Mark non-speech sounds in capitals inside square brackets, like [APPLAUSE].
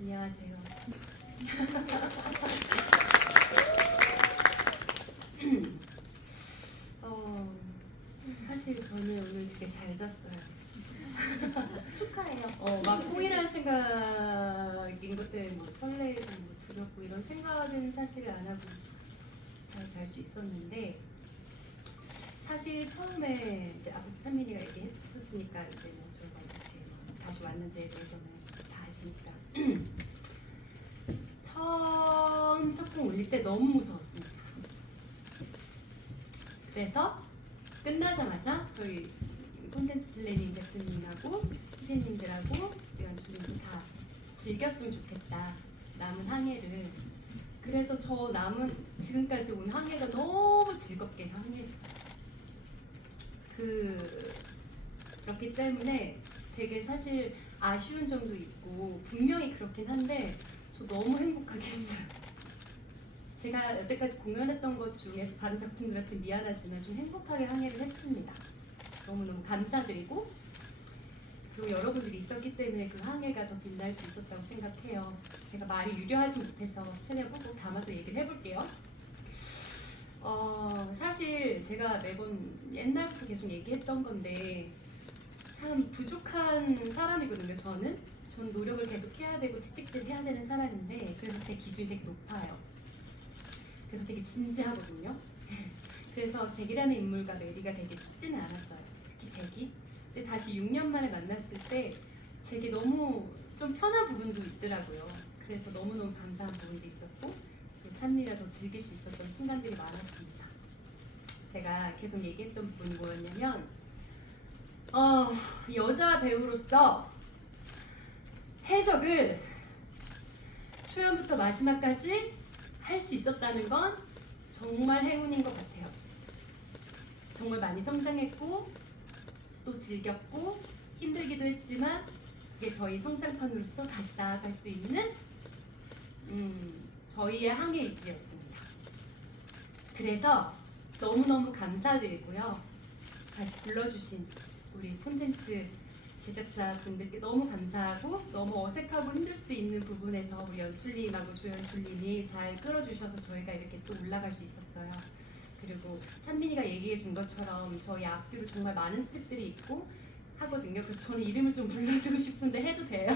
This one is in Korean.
안녕하세요. 어, 사실 저는 오늘 되게 잘 잤어요. 축하해요. 어, 막 뽕이라는 생각인 것 때문에 뭐 설레고 뭐 두렵고 이런 생각은 사실 안 하고 잘 잘 수 있었는데 사실 처음에 이제 앞에서 찬민이가 얘기했었으니까 이제 뭐 저희가 뭐 다시 왔는지에 대해서는 다 아시니까. [CLEARS THROAT] 처음 첫통 올릴 때 너무 무서웠습니다. 그래서 끝나자마자 저희 콘텐츠 플래닝 대표님하고 피디님들하고 연출님도 다 즐겼으면 좋겠다. 남은 항해를. 그래서 저 남은 지금까지 온 항해가 너무 즐겁게 항해했어요. 그 그렇기 때문에 되게 사실 아쉬운 점도 있고 분명히 그렇긴 한데 저 너무 행복하게 했어요 제가 여태까지 공연했던 것 중에서 다른 작품들한테 미안하지만 좀 행복하게 항해를 했습니다 너무너무 감사드리고 그리고 여러분들이 있었기 때문에 그 항해가 더 빛날 수 있었다고 생각해요. 제가 말이 유려하지 못해서 최대한 꾹꾹 담아서 얘기를 해볼게요. 어, 사실 제가 매번 옛날부터 계속 얘기했던 건데 참 부족한 사람이거든요. 저는 전 노력을 계속 해야 되고 채찍질 해야 되는 사람인데 그래서 제 기준이 되게 높아요. 그래서 되게 진지하거든요. [LAUGHS] 그래서 잭이라는 인물과 메리가 되게 쉽지는 않았어요. 특히 잭이. 근데 다시 6년 만에 만났을 때 잭이 너무 좀 편한 부분도 있더라고요. 그래서 너무너무 감사한 부분도 있었고 또 찬미가 더 즐길 수 있었던 순간들이 많았습니다. 제가 계속 얘기했던 부분이 뭐였냐면 어, 여자 배우로서 해적을 초연부터 마지막까지 할 수 있었다는 건 정말 행운인 것 같아요. 정말 많이 성장했고 또 즐겼고 힘들기도 했지만 그게 저희 성장판으로서 다시 나아갈 수 있는 음, 저희의 항해 의지였습니다. 그래서 너무너무 감사드리고요. 다시 불러주신 우리 콘텐츠 제작사 분들께 너무 감사하고 너무 어색하고 힘들 수도 있는 부분에서 우리 연출님하고 조연출님이 잘 끌어주셔서 저희가 이렇게 또 올라갈 수 있었어요. 그리고 찬민이가 얘기해 준 것처럼 저희 앞뒤로 정말 많은 스태프들이 있고 하거든요. 그래서 저는 이름을 좀 불러주고 싶은데 해도 돼요?